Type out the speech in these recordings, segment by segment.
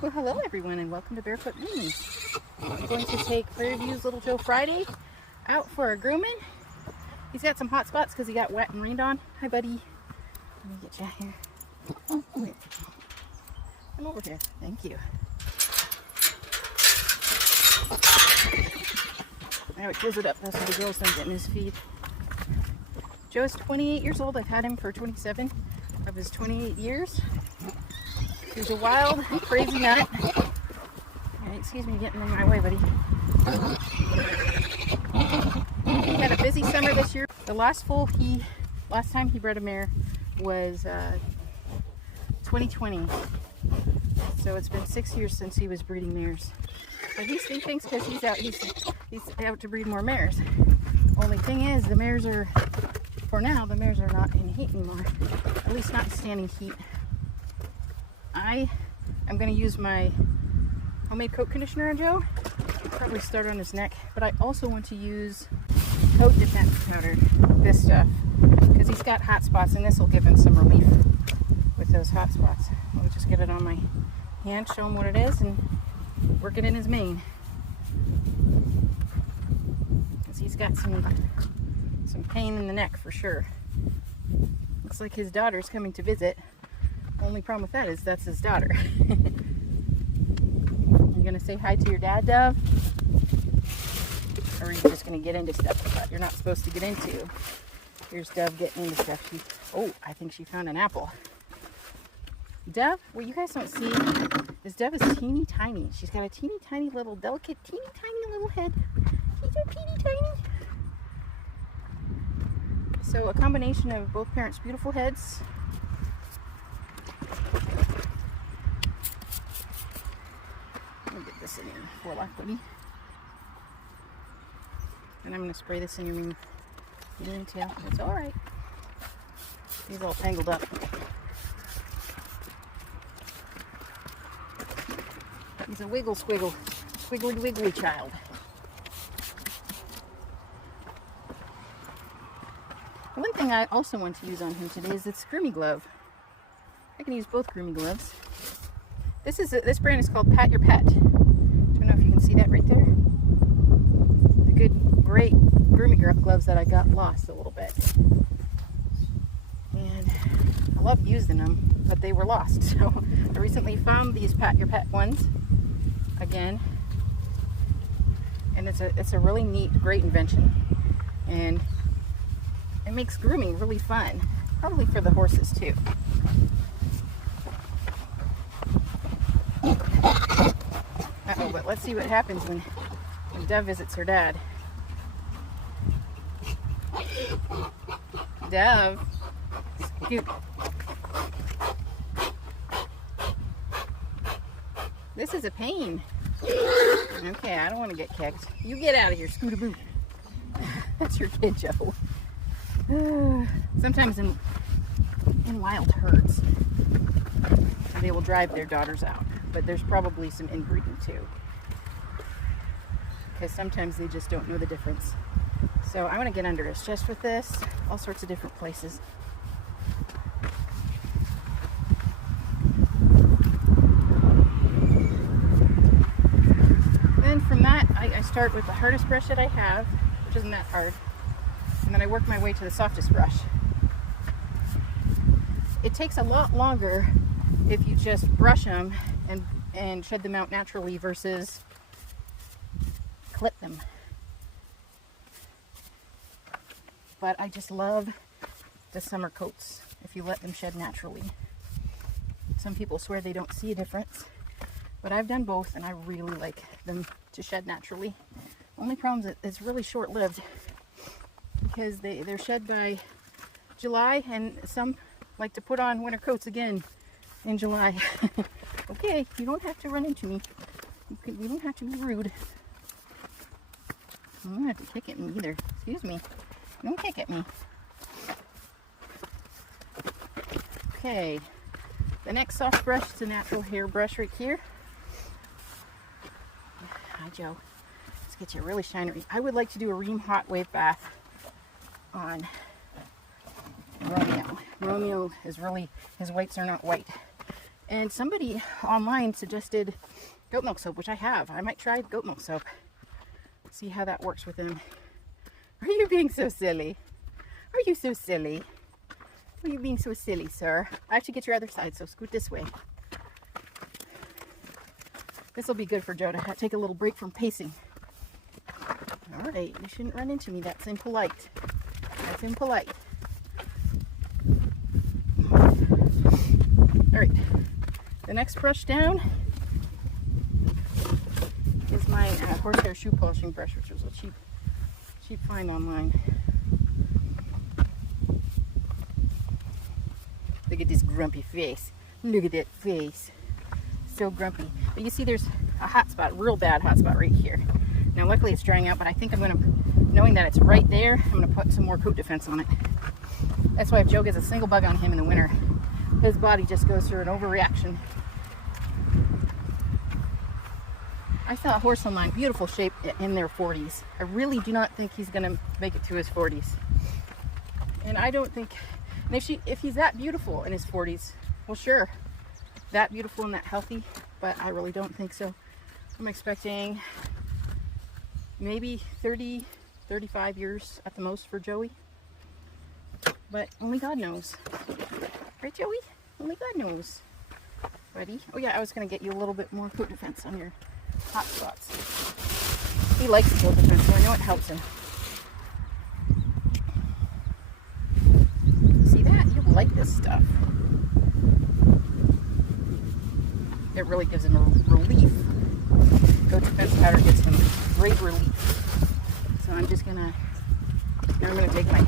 Well, hello everyone, and welcome to Barefoot Minis. I'm going to take Prairie View's Little Joe Friday out for a grooming. He's got some hot spots because he got wet and rained on. Hi, buddy. Let me get you here. Come here. Come over here. Thank you. I would close it up. That's so the girls don't get in his feed. Joe's 28 years old. I've had him for 27 of his 28 years. He's a wild, crazy nut. Excuse me getting in my way, buddy. He had a busy summer this year. The last time he bred a mare was 2020. So it's been 6 years since he was breeding mares. But he thinks because he's out to breed more mares. Only thing is, the mares are, for now, the mares are not in heat anymore. At least not standing heat. I am going to use my homemade coat conditioner on Joe. Probably start on his neck, but I also want to use coat defense powder, this stuff, because he's got hot spots, and this will give him some relief with those hot spots. I'll just get it on my hand, show him what it is, and work it in his mane. Because he's got some pain in the neck for sure. Looks like his daughter's coming to visit. Only problem with that is that's his daughter. You gonna say hi to your dad, Dove? Or are you just gonna get into stuff that you're not supposed to get into? Here's Dove getting into stuff. Oh, I think she found an apple. Dove, what you guys don't see is Dove is teeny tiny. She's got a teeny tiny little, delicate, teeny tiny little head. She's so teeny tiny. So a combination of both parents' beautiful heads. Let me get this in your forelock, buddy. And I'm going to spray this in your mane and tail. It's alright. He's all tangled up. He's a wiggle squiggle, squiggly wiggly child. One thing I also want to use on him today is this groomy glove. I can use both groomy gloves. This brand is called Pat Your Pet. Don't know if you can see that right there. The good, great groomy gloves that I got lost a little bit. And I love using them, but they were lost. So I recently found these Pat Your Pet ones again. And it's a really neat, great invention. And it makes grooming really fun. Probably for the horses too. Uh-oh, but let's see what happens when Dove visits her dad. Dove, scoot. This is a pain. Okay, I don't want to get kicked. You get out of here, Scootaboot. That's your kid, Joe. Sometimes in wild herds, they will drive their daughters out. But there's probably some inbreeding too. Because sometimes they just don't know the difference. So I want to get under his chest with this. All sorts of different places. Then from that, I start with the hardest brush that I have, which isn't that hard. And then I work my way to the softest brush. It takes a lot longer if you just brush them and shed them out naturally versus clip them. But I just love the summer coats if you let them shed naturally. Some people swear they don't see a difference, but I've done both and I really like them to shed naturally. Only problem is it's really short-lived because they're shed by July, and some like to put on winter coats again in July. Okay, you don't have to run into me. You don't have to be rude. You don't have to kick at me either. Excuse me. Don't kick at me. Okay. The next soft brush is a natural hair brush right here. Hi, Joe. Let's get you really shiny. I would like to do a Ream hot wave bath on Romeo. Romeo is really, his whites are not white. And somebody online suggested goat milk soap, which I have. I might try goat milk soap. See how that works with him. Are you being so silly? Are you so silly? Are you being so silly, sir? I have to get your other side, so scoot this way. This will be good for Joe to take a little break from pacing. All right, you shouldn't run into me. That's impolite. That's impolite. All right, the next brush down is my horsehair shoe polishing brush, which was a cheap find online. Look at this grumpy face. Look at that face. So grumpy. But you see there's a hot spot, real bad hot spot right here. Now luckily it's drying out, but I think I'm gonna, knowing that it's right there, I'm gonna put some more coat defense on it. That's why if Joe gets a single bug on him in the winter, his body just goes through an overreaction. I saw a horse online, beautiful shape, in their 40s. I really do not think he's gonna make it to his 40s. And I don't think, and if he's that beautiful in his 40s, well sure, that beautiful and that healthy, but I really don't think so. I'm expecting maybe 30, 35 years at the most for Joey. But only God knows. Right, Joey? Only God knows. Buddy? Oh yeah, I was going to get you a little bit more coat defense on your hot spots. He likes the coat defense, so I know it helps him. See that? You like this stuff. It really gives him a relief. Coat defense powder gives him great relief. So I'm just gonna, now I'm gonna take my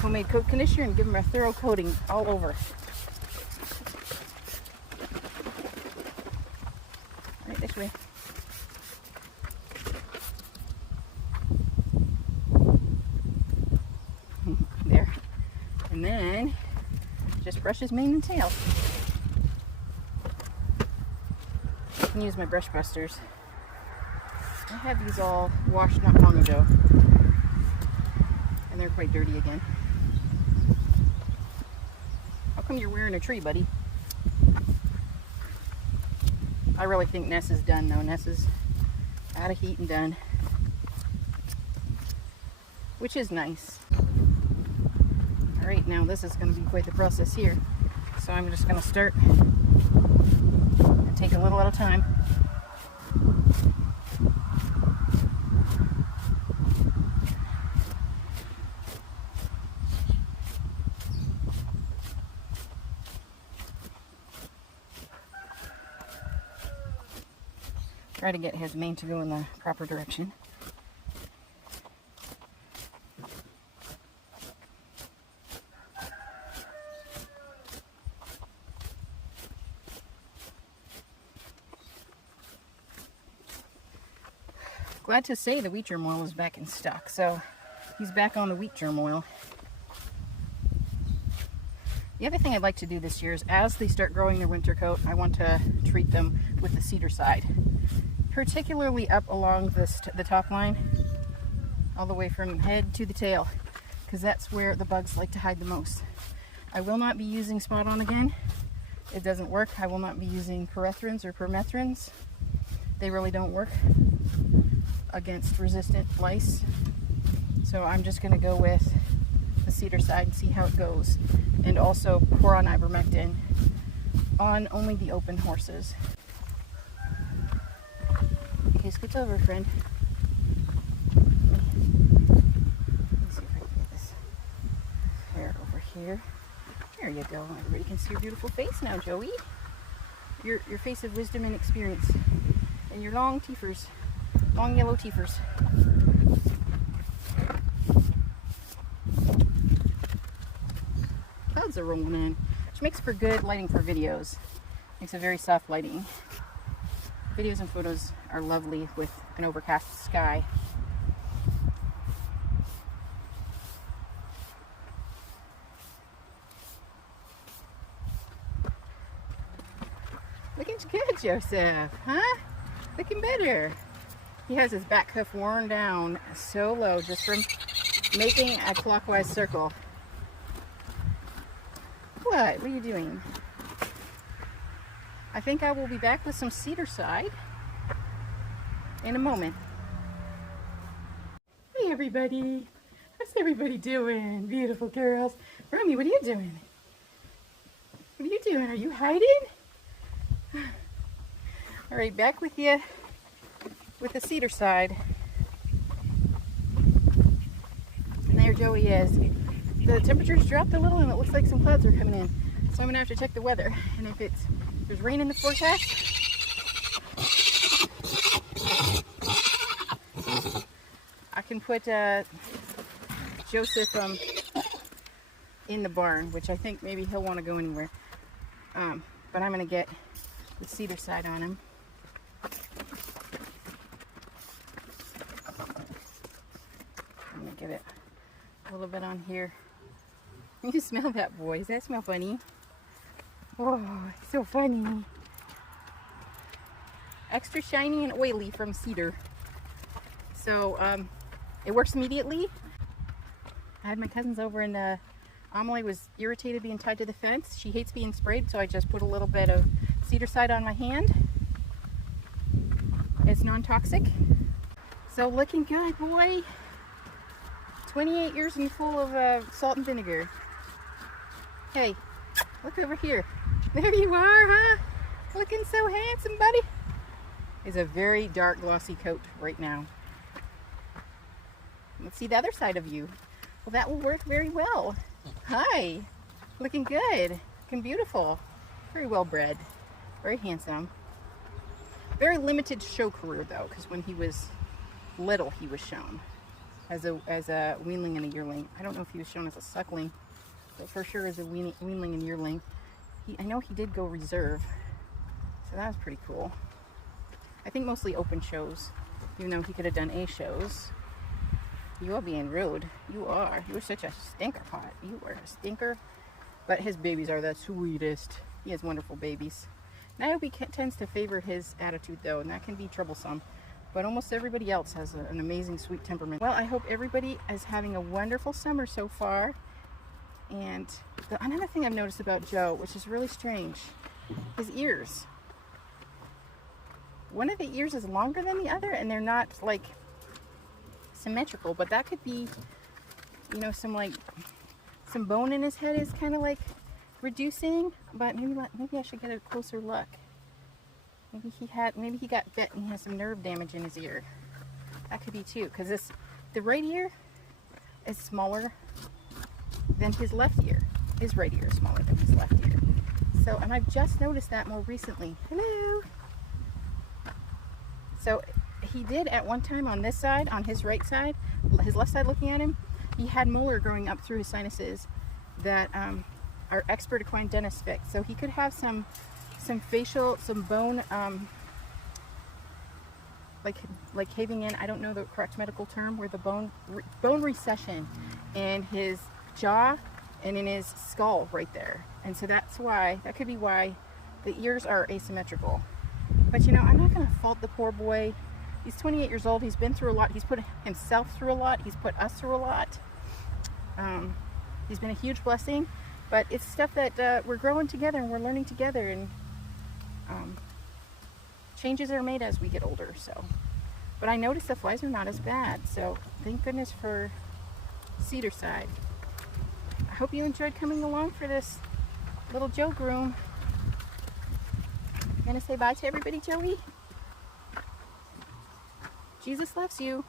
homemade coat conditioner and give him a thorough coating all over. Right this way. There. And then just brush his mane and tail. I can use my brush busters. I had these all washed not long ago, and they're quite dirty again. How come you're wearing a tree, buddy? I really think Ness is done though. Ness is out of heat and done, which is nice. All right, now this is going to be quite the process here. So I'm just going to start and take a little at a time. Try to get his mane to go in the proper direction. Glad to say the wheat germ oil is back in stock, so he's back on the wheat germ oil. The other thing I'd like to do this year is, as they start growing their winter coat, I want to treat them with the cedar side, particularly up along the top line, all the way from head to the tail, because that's where the bugs like to hide the most. I will not be using Spot On again. It doesn't work. I will not be using pyrethrins or permethrins. They really don't work against resistant lice. So I'm just going to go with the cedar side and see how it goes. And also pour on ivermectin on only the open horses. Okay, scoot over, friend. Let's see if I can get this hair over here. There you go. Everybody can see your beautiful face now, Joey. Your face of wisdom and experience. And your long teethers. Long yellow teethers. Clouds are rolling in, which makes for good lighting for videos. Makes a very soft lighting. Videos and photos are lovely with an overcast sky. Looking good, Joseph, huh? Looking better. He has his back hoof worn down so low just from making a clockwise circle. What are you doing? I think I will be back with some cedar side in a moment. Hey everybody, how's everybody doing? Beautiful girls. Romy, what are you doing? What are you doing? Are you hiding? All right, back with you with the cedar side. And there Joey is. The temperature's dropped a little and it looks like some clouds are coming in. So I'm gonna have to check the weather. And if there's rain in the forecast, I can put Joseph in the barn, which I think maybe he'll want to go anywhere. But I'm gonna get the cedar side on him. I'm gonna get it a little bit on here. You smell that, boy? Does that smell funny? Oh, it's so funny. Extra shiny and oily from cedar. So it works immediately. I had my cousins over and Amelie was irritated being tied to the fence. She hates being sprayed, so I just put a little bit of cedar side on my hand. It's non-toxic. So looking good, boy. 28 years and full of salt and vinegar. Hey, look over here. There you are, huh? Looking so handsome, buddy. It's a very dark, glossy coat right now. Let's see the other side of you. Well, that will work very well. Hi. Looking good. Looking beautiful. Very well bred. Very handsome. Very limited show career, though, because when he was little, he was shown as a weanling and a yearling. I don't know if he was shown as a suckling, but for sure as a weanling and yearling. I know he did go reserve, so that was pretty cool. I think mostly open shows, even though he could have done A shows. You are being rude. You are. You are such a stinker pot. You are a stinker. But his babies are the sweetest. He has wonderful babies. Niobe tends to favor his attitude, though, and that can be troublesome. But almost everybody else has an amazing, sweet temperament. Well, I hope everybody is having a wonderful summer so far. And another thing I've noticed about Joe, which is really strange, his ears. One of the ears is longer than the other, and they're not like symmetrical, but that could be, you know, some bone in his head is kind of like reducing. But maybe I should get a closer look. Maybe he got bit and he has some nerve damage in his ear. That could be too, because the right ear is smaller than his left ear. His right ear is smaller than his left ear. So, and I've just noticed that more recently. Hello. So he did at one time on this side, on his right side, his left side looking at him, he had molar growing up through his sinuses that our expert equine dentist fixed. So he could have some bone, like caving in, I don't know the correct medical term, where the bone recession in his jaw and in his skull right there. And so that could be why the ears are asymmetrical. But you know, I'm not going to fault the poor boy. He's 28 years old. He's been through a lot. He's put himself through a lot. He's put us through a lot. He's been a huge blessing. But it's stuff that we're growing together and we're learning together. And changes are made as we get older. So, but I noticed the flies are not as bad. So thank goodness for cedar side. I hope you enjoyed coming along for this little Joe groom. Gonna say bye to everybody, Joey? Jesus loves you.